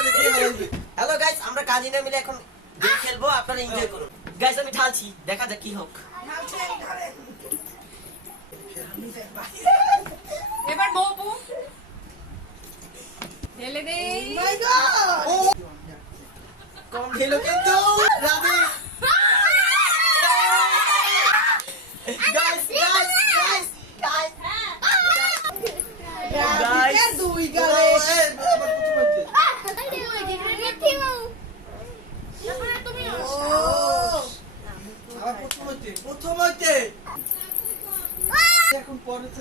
Hello guys আমরা কাজী না মিলে এখন গেম খেলব আপনারা এনজয় করুন। গাইস আমি ঢালছি দেখা যাক কি হোক। এবার মৌবু ঢেলে দে। কম ঢেলো কিন্তু রাধে। প্রথম হইতে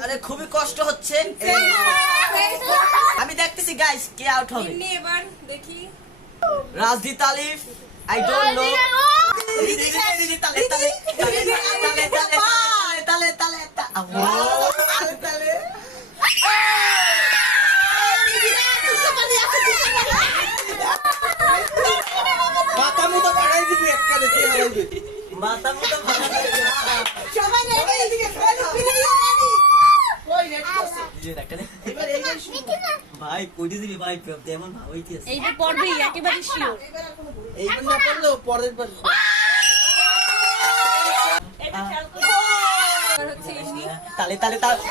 আরে খুবই কষ্ট হচ্ছে আমি দেখতেছি গাইস কে আউট হবে এবার দেখি রাজদি তালিফ আই ডোন্ট নো মাথা মতো পাড়াই দিবি একটা দেখে মাথা মুটা ভাঙা সবাই রেডি এদিকে ওই রেডি করছে। এই দেখ এবার এই ভাই কইতে দিবি ভাই পড়তে হ্যাঁ, তালে তালে তালে।